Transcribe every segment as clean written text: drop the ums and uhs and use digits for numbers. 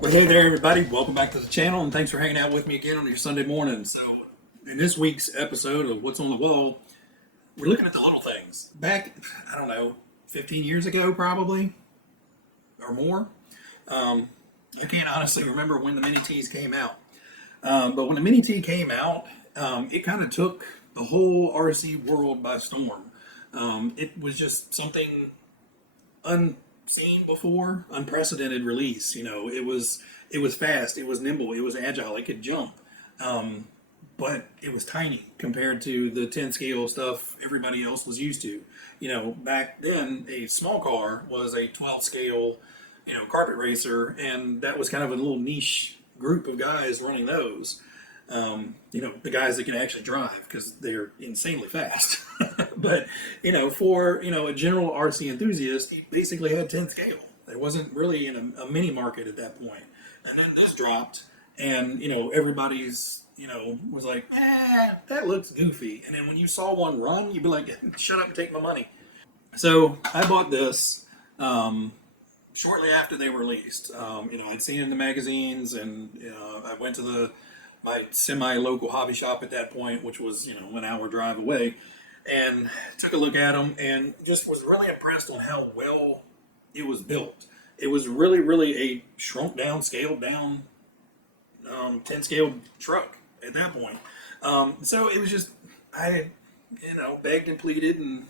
Well, hey there, everybody. Welcome back to the channel, and thanks for hanging out with me again on your Sunday morning. So, in this week's episode of What's on the Wall, we're looking at the little things. Back, I don't know, 15 years ago, probably, or more. I can't honestly remember when the mini-Ts came out. But when the mini-T came out, it kind of took the whole RC world by storm. It was just something unseen before, unprecedented release. You know, it was fast, it was nimble, it was agile, it could jump, but it was tiny compared to the 10 scale stuff everybody else was used to. You know, back then a small car was a 12 scale, carpet racer, and that was kind of a little niche group of guys running those. The guys that can actually drive because they're insanely fast. But, for, a general RC enthusiast, he basically had 10 scale. It wasn't really in a mini market at that point. And then this dropped, and, everybody's, was like, that looks goofy. And then when you saw one run, you'd be like, shut up and take my money. So I bought this shortly after they were released. I'd seen it in the magazines, and I went to my semi-local hobby shop at that point, which was, an hour drive away, and took a look at them and just was really impressed on how well it was built. It was really, really a shrunk down, scaled down, 10 scale truck at that point. So it was just, I, begged and pleaded, and,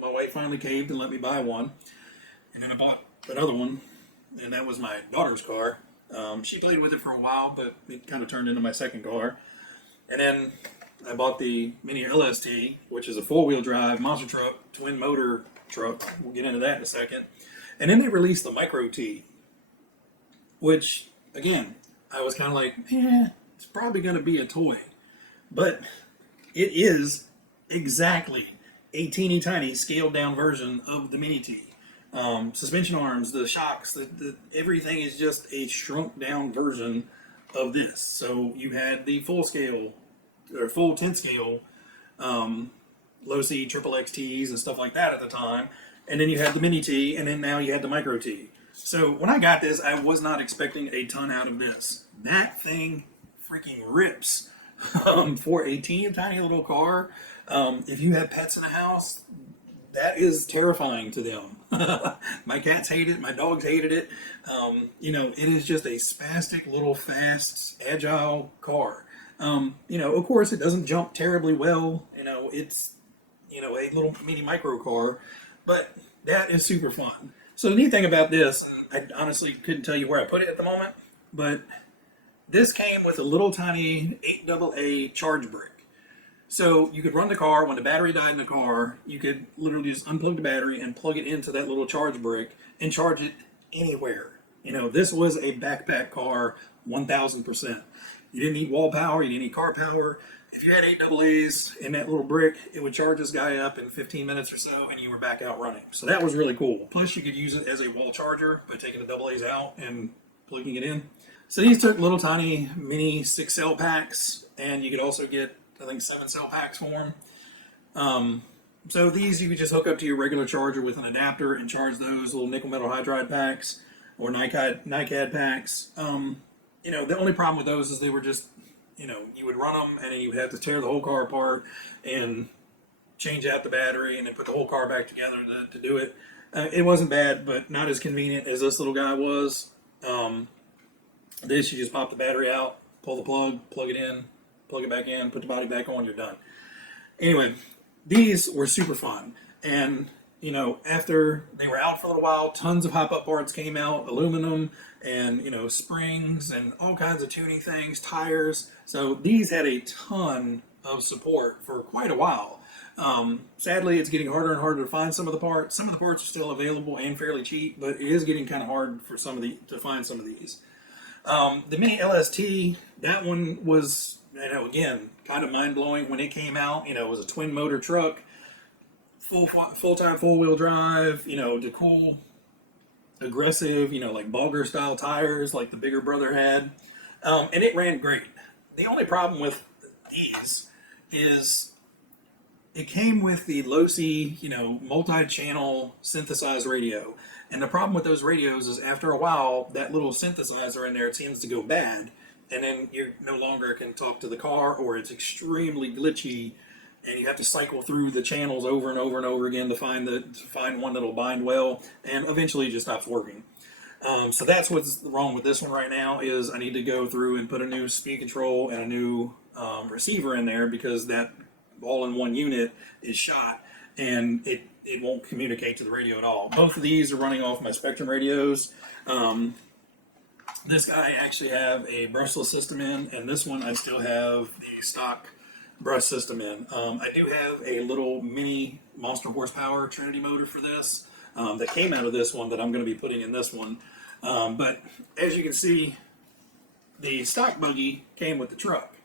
my wife finally caved and let me buy one. And then I bought another one, and that was my daughter's car. She played with it for a while, but it kind of turned into my second car. And then I bought the mini-lst, which is a four-wheel drive monster truck, twin motor truck. We'll get into that in a second. And then they released the micro-T, which, again, I was kind of like, it's probably going to be a toy. But it is exactly a teeny tiny scaled down version of the mini-T. Suspension arms, the shocks, everything is just a shrunk down version of this. So you had the full scale or full 10 scale Losi triple XTs and stuff like that at the time, and then you had the mini-T, and then now you had the micro-T. So when I got this, I was not expecting a ton out of this. That thing freaking rips. For a teeny tiny little car, if you have pets in the house, that is terrifying to them. My cats hate it. My dogs hated it. It is just a spastic little fast, agile car. Of course, it doesn't jump terribly well. It's, a little mini micro car, but that is super fun. So the neat thing about this, I honestly couldn't tell you where I put it at the moment, but this came with a little tiny 8AA charge brick. So you could run the car. When the battery died in the car, you could literally just unplug the battery and plug it into that little charge brick and charge it anywhere. This was a backpack car, 1000%. You didn't need wall power, you didn't need car power. If you had 8AAs in that little brick, it would charge this guy up in 15 minutes or so, and you were back out running. So that was really cool. Plus, you could use it as a wall charger by taking the AAs out and plugging it in. So these took little tiny mini 6-cell packs, and you could also get, I think, 7-cell packs for them. So these you could just hook up to your regular charger with an adapter and charge those little nickel metal hydride packs or NiCad packs. The only problem with those is they were just, you would run them and then you would have to tear the whole car apart and change out the battery and then put the whole car back together to do it. It wasn't bad, but not as convenient as this little guy was. This, you just pop the battery out, pull the plug it in, plug it back in, put the body back on, you're done. Anyway, these were super fun. And, after they were out for a little while, tons of hop-up parts came out, aluminum and, springs and all kinds of tuning things, tires. So these had a ton of support for quite a while. Sadly, it's getting harder and harder to find some of the parts. Some of the parts are still available and fairly cheap, but it is getting kind of hard for to find some of these. The mini-lst, that one was, again, kind of mind-blowing when it came out. It was a twin motor truck, full-time four-wheel drive, the cool, aggressive, like Bogger style tires like the bigger brother had. And it ran great. The only problem with these is it came with the Losi, multi-channel synthesized radio. And the problem with those radios is after a while, that little synthesizer in there tends to go bad. And then you no longer can talk to the car, or it's extremely glitchy, and you have to cycle through the channels over and over and over again to find one that'll bind well, and eventually it just stops working. So that's what's wrong with this one right now. Is I need to go through and put a new speed control and a new receiver in there, because that all-in-one unit is shot, and it won't communicate to the radio at all. Both of these are running off my Spectrum radios. This guy I actually have a brushless system in, and this one I still have the stock brush system in. I do have a little mini monster horsepower Trinity motor for this that came out of this one that I'm going to be putting in this one. But as you can see, the stock buggy came with the truck.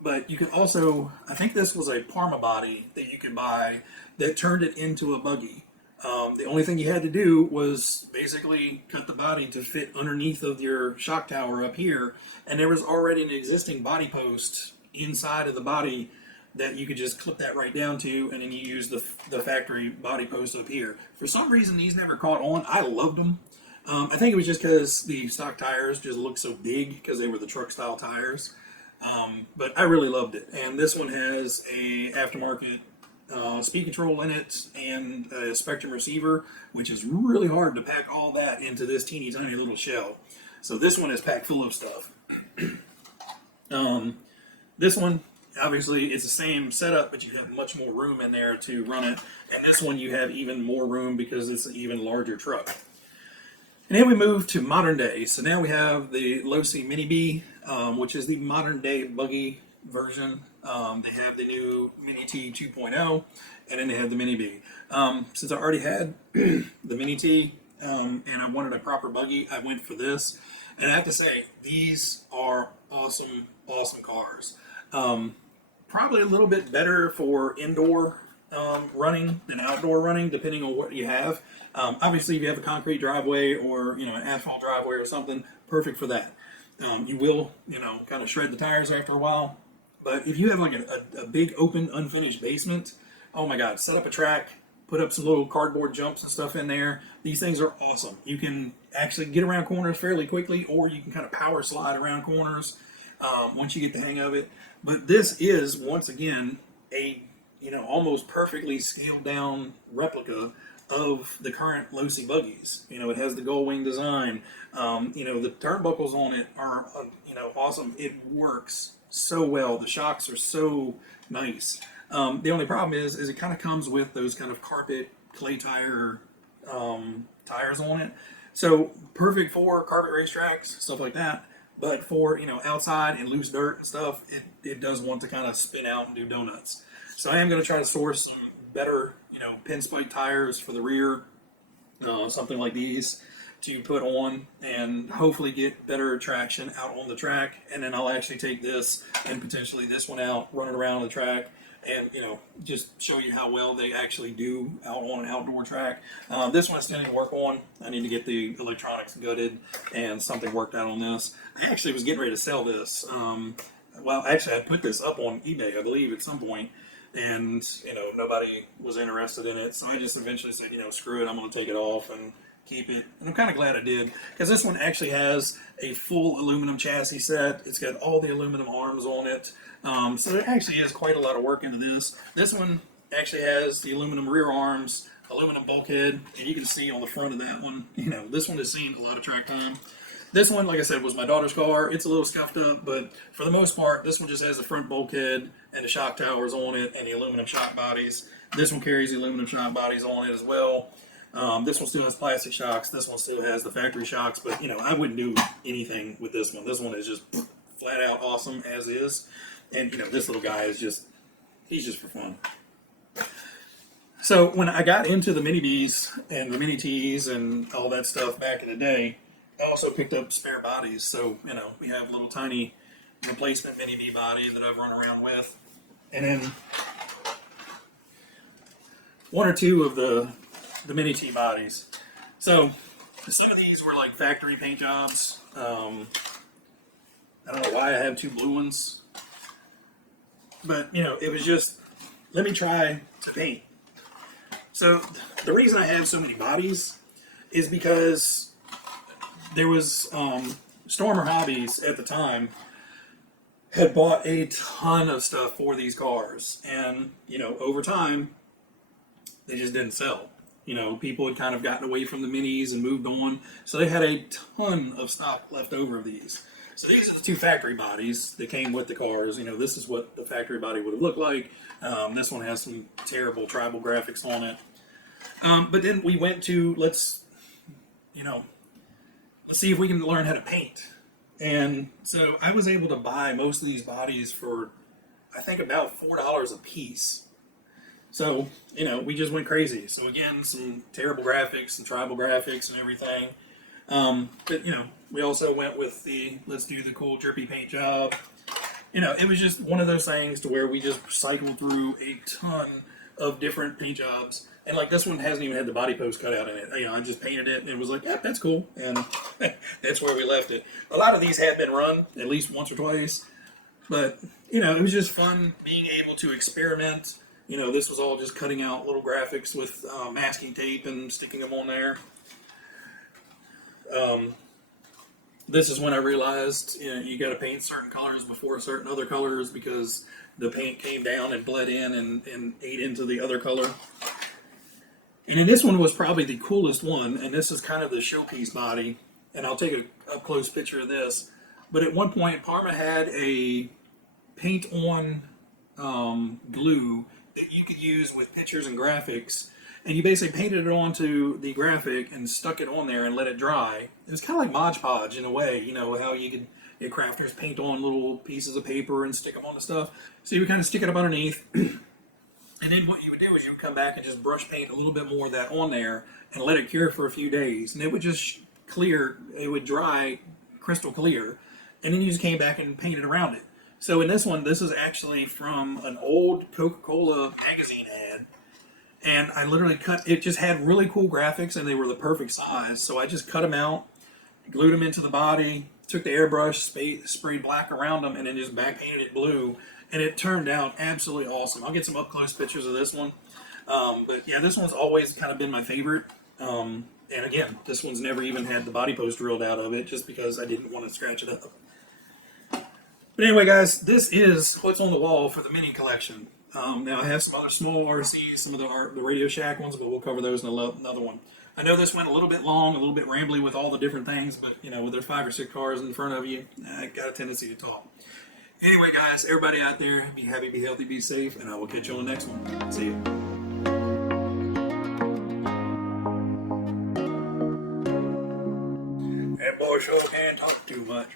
But you can also, I think this was a Parma body that you could buy that turned it into a buggy. The only thing you had to do was basically cut the body to fit underneath of your shock tower up here, and there was already an existing body post inside of the body that you could just clip that right down to, and then you use the factory body post up here. For some reason, these never caught on. I loved them. I think it was just because the stock tires just looked so big because they were the truck style tires. But I really loved it. And this one has a aftermarket speed control in it and a Spectrum receiver, which is really hard to pack all that into this teeny tiny little shell. So this one is packed full of stuff. This one, obviously, it's the same setup, but you have much more room in there to run it. And this one, you have even more room because it's an even larger truck. And then we move to modern day. So now we have the Losi Mini-B, which is the modern day buggy version. They have the new Mini-T 2.0, and then they have the Mini-B. Since I already had the Mini-T and I wanted a proper buggy, I went for this. And I have to say, these are awesome, awesome cars. Probably a little bit better for indoor running than outdoor running, depending on what you have. Obviously, if you have a concrete driveway or an asphalt driveway or something, perfect for that. You will kind of shred the tires after a while. But if you have like a big open unfinished basement, oh my God, set up a track, put up some little cardboard jumps and stuff in there. These things are awesome. You can actually get around corners fairly quickly, or you can kind of power slide around corners once you get the hang of it. But this is, once again, a almost perfectly scaled down replica of the current Losi buggies. It has the gull wing design. The turnbuckles on it are awesome. It works so well. The shocks are so nice. The only problem is it kind of comes with those kind of carpet clay tire tires on it. So perfect for carpet racetracks, stuff like that. But for outside and loose dirt and stuff, it does want to kind of spin out and do donuts. So I am going to try to source some better pinspike tires for the rear, something like these, to put on and hopefully get better traction out on the track. And then I'll actually take this and potentially this one out, run it around the track, and just show you how well they actually do out on an outdoor track. This one I still need to work on. I need to get the electronics gutted and something worked out on this. I actually was getting ready to sell this. Actually I put this up on eBay, I believe, at some point, and nobody was interested in it. So I just eventually said, screw it, I'm going to take it off and keep it. And I'm kind of glad I did, because this one actually has a full aluminum chassis set. It's got all the aluminum arms on it. So there actually is quite a lot of work into this. This one actually has the aluminum rear arms, aluminum bulkhead, and you can see on the front of that one, this one has seen a lot of track time. This one, like I said, was my daughter's car. It's a little scuffed up, but for the most part, this one just has the front bulkhead and the shock towers on it and the aluminum shock bodies. This one carries the aluminum shock bodies on it as well. This one still has plastic shocks. This one still has the factory shocks, but I wouldn't do anything with this one. This one is just flat out awesome as is. And this little guy is he's just for fun. So when I got into the Mini-Bs and the Mini-Ts and all that stuff back in the day, I also picked up spare bodies. So, we have a little tiny replacement Mini-B body that I've run around with. And then one or two of the Mini-T bodies. So some of these were like factory paint jobs. I don't know why I have two blue ones. But, it was just let me try to paint. So the reason I have so many bodies is because there was Stormer Hobbies at the time had bought a ton of stuff for these cars, and over time they just didn't sell. People had kind of gotten away from the minis and moved on, so they had a ton of stock left over of these. So these are the two factory bodies that came with the cars. This is what the factory body would have looked like. This one has some terrible tribal graphics on it. But then we went to let's see if we can learn how to paint. And so I was able to buy most of these bodies for, I think, about $4 a piece. So, we just went crazy. So again, some terrible graphics and tribal graphics and everything. But, we also went with let's do the cool drippy paint job. It was just one of those things to where we just cycled through a ton of different paint jobs. And like this one hasn't even had the body post cut out in it. I just painted it and it was like, yeah, that's cool. And that's where we left it. A lot of these had been run at least once or twice. But, it was just fun being able to experiment. This was all just cutting out little graphics with masking tape and sticking them on there. This is when I realized, you got to paint certain colors before certain other colors because the paint came down and bled in and ate into the other color. And then this one was probably the coolest one, and this is kind of the showpiece body. And I'll take a up-close picture of this. But at one point, Parma had a paint-on glue that you could use with pictures and graphics. And you basically painted it onto the graphic and stuck it on there and let it dry. It was kind of like Mod Podge in a way, how you could get crafters paint on little pieces of paper and stick them on the stuff. So you would kind of stick it up underneath. And then what you would do is you would come back and just brush paint a little bit more of that on there and let it cure for a few days. And it would just clear, it would dry crystal clear. And then you just came back and painted around it. So in this one, this is actually from an old Coca-Cola magazine ad. And I literally it just had really cool graphics and they were the perfect size. So I just cut them out, glued them into the body, took the airbrush, sprayed black around them, and then just back painted it blue. And it turned out absolutely awesome. I'll get some up-close pictures of this one. But yeah, this one's always kind of been my favorite. And again, this one's never even had the body post drilled out of it just because I didn't want to scratch it up. But anyway, guys, this is what's on the wall for the mini collection. Now I have some other small RCs, some of the Radio Shack ones, but we'll cover those in another one. I know this went a little bit long, a little bit rambly with all the different things, but with there's 5 or 6 cars in front of you, I got a tendency to talk. Anyway, guys, everybody out there, be happy, be healthy, be safe, and I will catch you on the next one. See you. That boy sure can't talk too much.